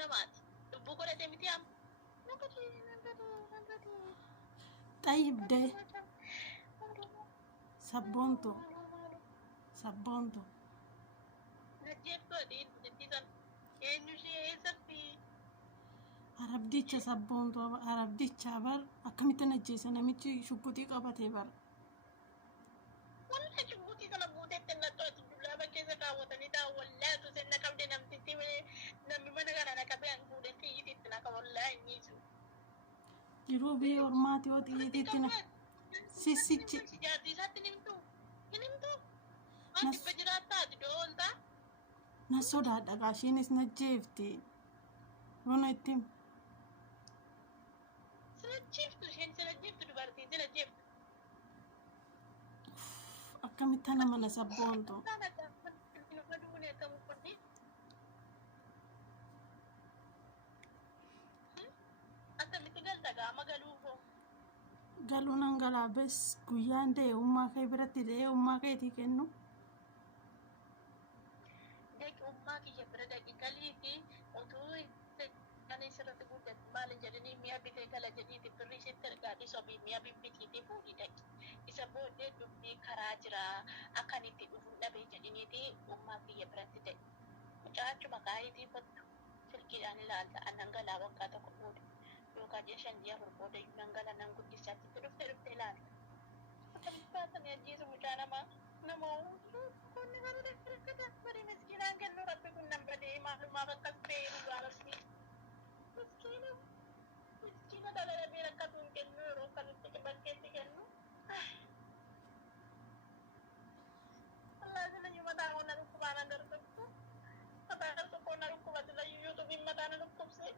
نمات بقولة تمتيام طيب ده سبونتو نجيب كودين نجيب إنه شيء يسفي arabdicha sabboontu arabdicha bar akkamitti najjeessa namichi shubbutii qabatee bar والله شبوتي كنا بودت النطوة الدولة بكذا كاوتني تا والله تسنى كم دي نمتي نمي من غير كبي أن بودت تيجي تنا كوالله نيسو yeroo biyya ormaati yoo xiyyeetitti na sissichi جاتي سات نمتو nas أنت بجرات تاد دول تا na sodaadha gaashiinis najjeefti yoona ittiin سنجيفتو شين سنجيفتو دبرتي سنجيفتو akkamitti nama na sabboontu أنا دافن إنه بدوني كم كني أنت متقال تجا ما قالوه galuu nan galaa bes guyyaan ta'e ummaa kee biratti ta'e ummaa keetii kennu ديك أمك يجبر ديك كليتي وتوي أنا سرت تقول ده مال جدني ميا بيتي كلا جدي تبري ستر قادي صبي ميا بيتي تفودي ديك إسبوع ده دبي كراجرا أكاني تقول نبي جدني دي أمك يجبر تدي مجاعة مكاي دي بط سلكي أنا لا أنا نقلا وقتا كبود يوكا جيشان ديا بربود ينقلا نقول جساتي ترف لا فاتن يجيز مجانا ما نمو كون نغرو كده بري مسكينان كنو ربي كنا بدي معلومة بكت بيرو غارسني مسكينة دالا بيرا كتون كنو رو كنو تكبكتي كنو الله سنة يوم تاعو نركو بانا درسكو فتاكر سكو نركو باتلا يوتوب إما تانا نركو بسي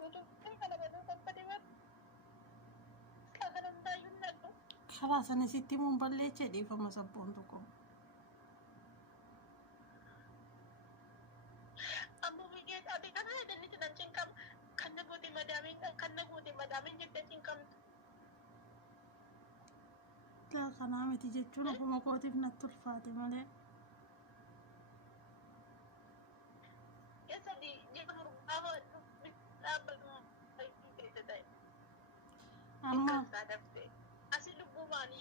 يوتوب كنا بدو تبدي ور ساكنا ندايون نركو karaa sana sitti mun balleechee dhiifama sabboontu ko Ambo bigit ati kana dan itu dan cengkam kanna guti madamin jette cengkam gaa kanaa miti jechuun ofuma kootiif natti ulfaate malee ya sadi dia kan bawa apa itu tadi amma sadap deh asli lubu mani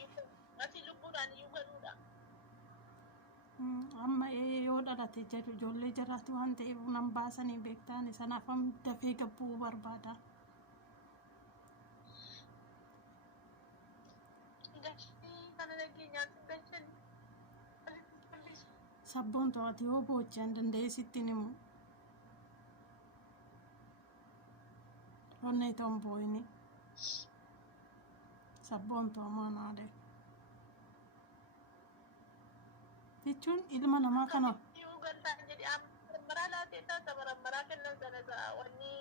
yukan udah amma yoo dhalate jedhu ijoollee jaraatti waan ta'eef nan baasanii beektaani sanaaf am dafee gabbuu barbaada enggak sih karena lagi nyatu dan sabboontu ati yoo boochaan danda'e sittiin himu onnee ta'uun boo'ini sabboontu amaanaadhe jechuun ilma namaa kana juga tak jadi merala teta merala kena sana wani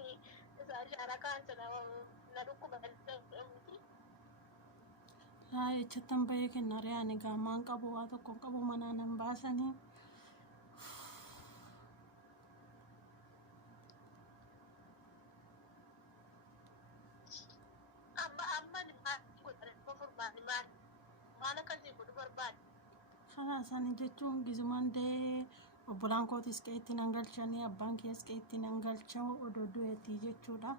sa syarakan sana naruku bakal raayechattan bahee kenna re'aani gaamaan qabu waa tokko qabu manaa nan baasanii amma ni ma mana kan sih kudu barbaad karaa isaanii jechuun gizumaan dee obbolaan kootis qeetti nan galchanii abbaan kees qeetti nan galcha odoo du'eetii jechuudha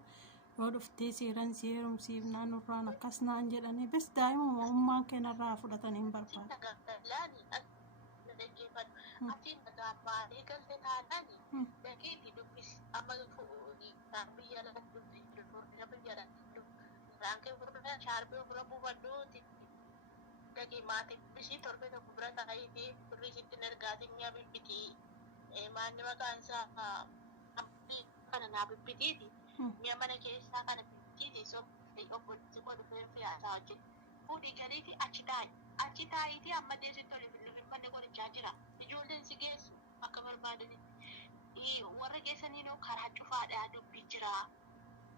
yoo dhuftee seeran seerumsiif naannurraan akkas naan jedhanii bes daa'imuma ummaan keenarraa fudhatanii hin barbaadu lani dhaggeeffatu atiin dhagaamaalee galte taanani dhageetti dubbis amma biyya lafatti dubbii furdina biyya lafatti raankee furdina shaarbii ofirra buufadhuuti dhagee maatii bishii torbee tokko bira ta'eetii firrii sitti ergaatiin mi'a bibbitii maanni maqaan isaa kana naa bibbitiiti mi'a mana keessaa kana bibbitiiti obboleessi koo dhufee fi haasaa hojjetu fuudhii galiiti achi taayitii amma deessitti olii filmanni qorichaa jira ijoolleen si geessu akka barbaadanitti warra geessaniinoo karaa cufaadhaa dubbii jira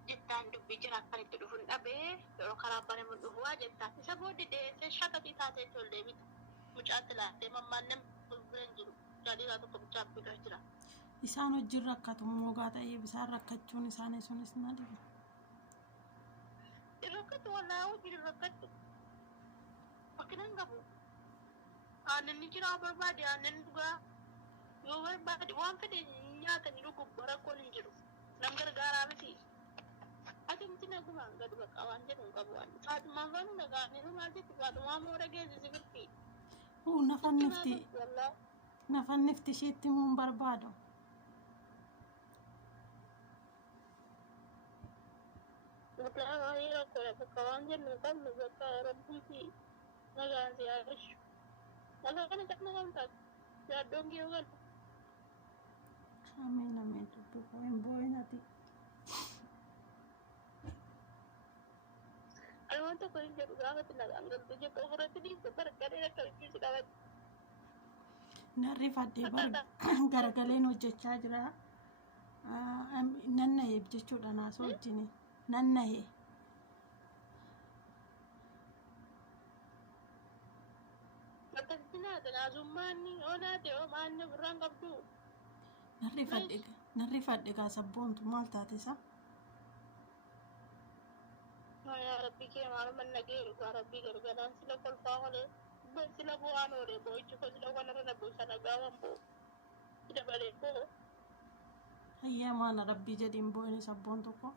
jettaan dubbii jira akkan itti dhufuun dhabee yeroo karaa banamu dhufu waa jettaan isa booddee deessee shakatii taatee ijoollee bitu mucaatti laattee mammaan namni biran jiru jaaliraa tokko mucaan bira jira. isaan wajjin rakkatu moogaa ta'eef isaan rakkachuun isaanii sunis na dhibu Irrakkatu walaa hojii irrakkatu bakka nan qabu aannan ni jira barbaade aannan dhugaa yoo barbaade waan fedhe nyaatanii dhuguuf rakkoon hin jiru nam gargaaraa miti atimti nagumaan gadi baqa waan jedhu hin qabu waan faatumaan faanu nagaanii maal jetti faatumaa moora geessisi firti nafannifti isheetti muun barbaadu bakka waan jennu qabnu bakka rabbiiti nagaan si yaadashu nagaa kana caqna kan taatu yaaddoon kiyoo galu ameen dubbii hin boo'inati ani waan tokko hin jedhu gaafatti nagaan galtu jettu ofirratti dhiibse bargadee akka biftiisi qabatti narri fadhee garagaleen hojjechaa jira nannahee jechuudha naasoo wajjin nannahee akkasitti naate naasummaanni oo naate oo maanni ofirraan qabdu narri fadhe gaa sabboontu maal taate isa yaa rabbii kee maaluma nageeru gaa rabbii gargaaraan sila kolfaa malee sila bu'aan oolee boo'ichi ko sila wanarra na buusa nagaawan boo dabalee boo hayyaa maana rabbii jedhiin boo'ini sabboon tokko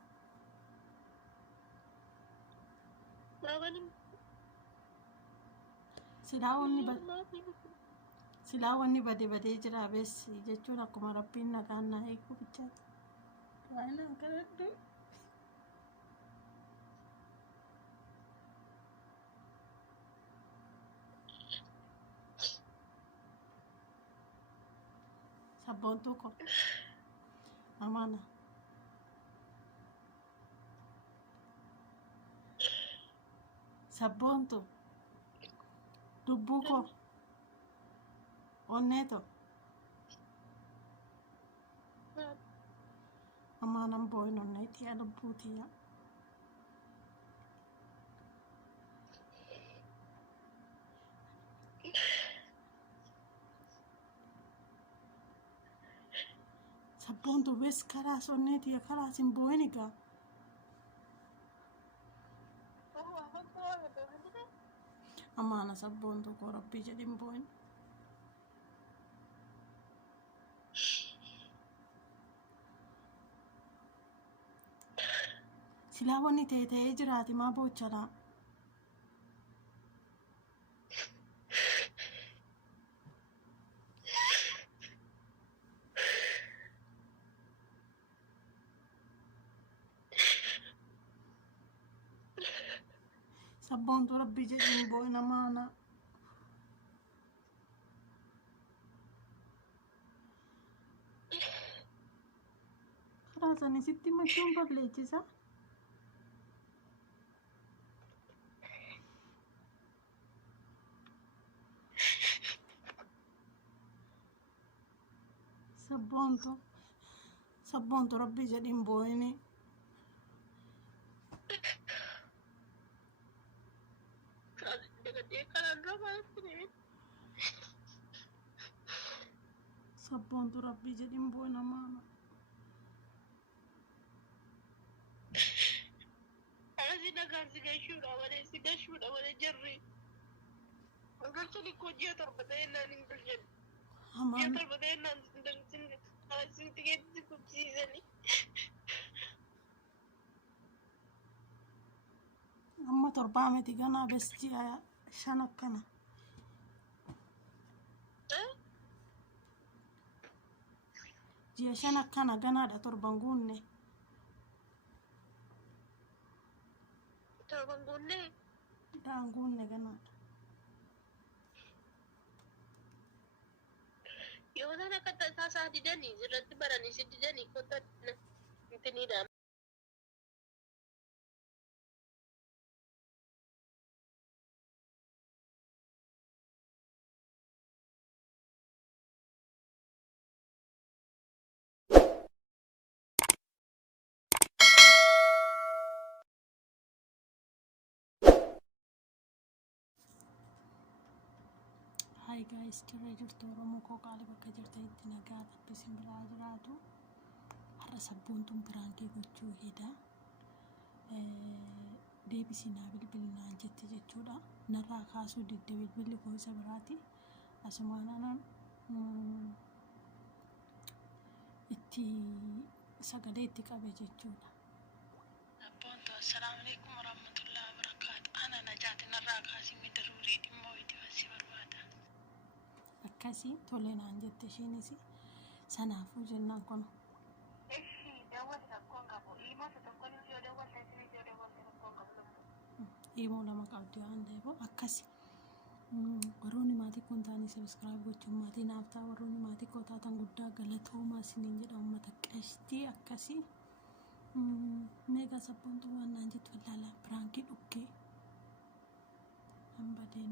silaa wanni badee jira beessi jechuun akkuma rabbiin nagaan na eegu bichaati waayinaan kadhadhu sabboon tokko amaana sabboontu dubbuu koo onneeto amaanan boo'in onneetiya lubbuutiya sabboontu bes karaas onneetiya karaas hin boo'in egaa amaana sabboon tokko rabbii jedhin boo'in silaa wanni ta'ee jiraati maa boochalaa sabboontu rabbii jedhin boo'in amaana karaa sanii sitti machuun bableechisa sabboontu rabbii jedhin boo'ini sabboontu rabbii jedhin boo'in amaana asi nagaan si gashuudha malee jarri galchani koo ji'a torba ta'ennaan hin galchan ji'a torba ta'ennaan sinti geetti kubsiisanii amma torbaa miti ganaa bes ji'a shan akkana ji'a shan akkana ganaadha torban guunne daanguunne ganaadha yoo isaan akka taasaa didanii irratti baranii si didanii kota intiniidha Hi guys, jirra jirtu Oromoo koo qaalii bakka jirtanitti nagaa isin biraa jiraatu har'a sabboontuun biraankee gochuu heda deebisinaa bilbilinaan jette jechuudha narraa kaasuu didde bilbilli koo isa biraati asumaan anan itti sagalee itti qabe jechuudha. Abboonto assalaamu alaikum warahmatullahi wabarakatuh. Ana najaatin irraa kaasimi daruurii dhimma wayitiifassi barbaada. Akkasii tolee naan jette isheenis sanaafuu jennaan kun immoo lama qabdi waan ta'eef akkasi warroonni maatii kun taanii sabiskiraayib gochuun maatii naaf ta'a warroonni maatii koo taatan guddaa galatoomaa isiniin jedha uummata qashtii akkasii meegaa sabboontu waan naan jettu ilaalaa biraankii dhukkee nan badee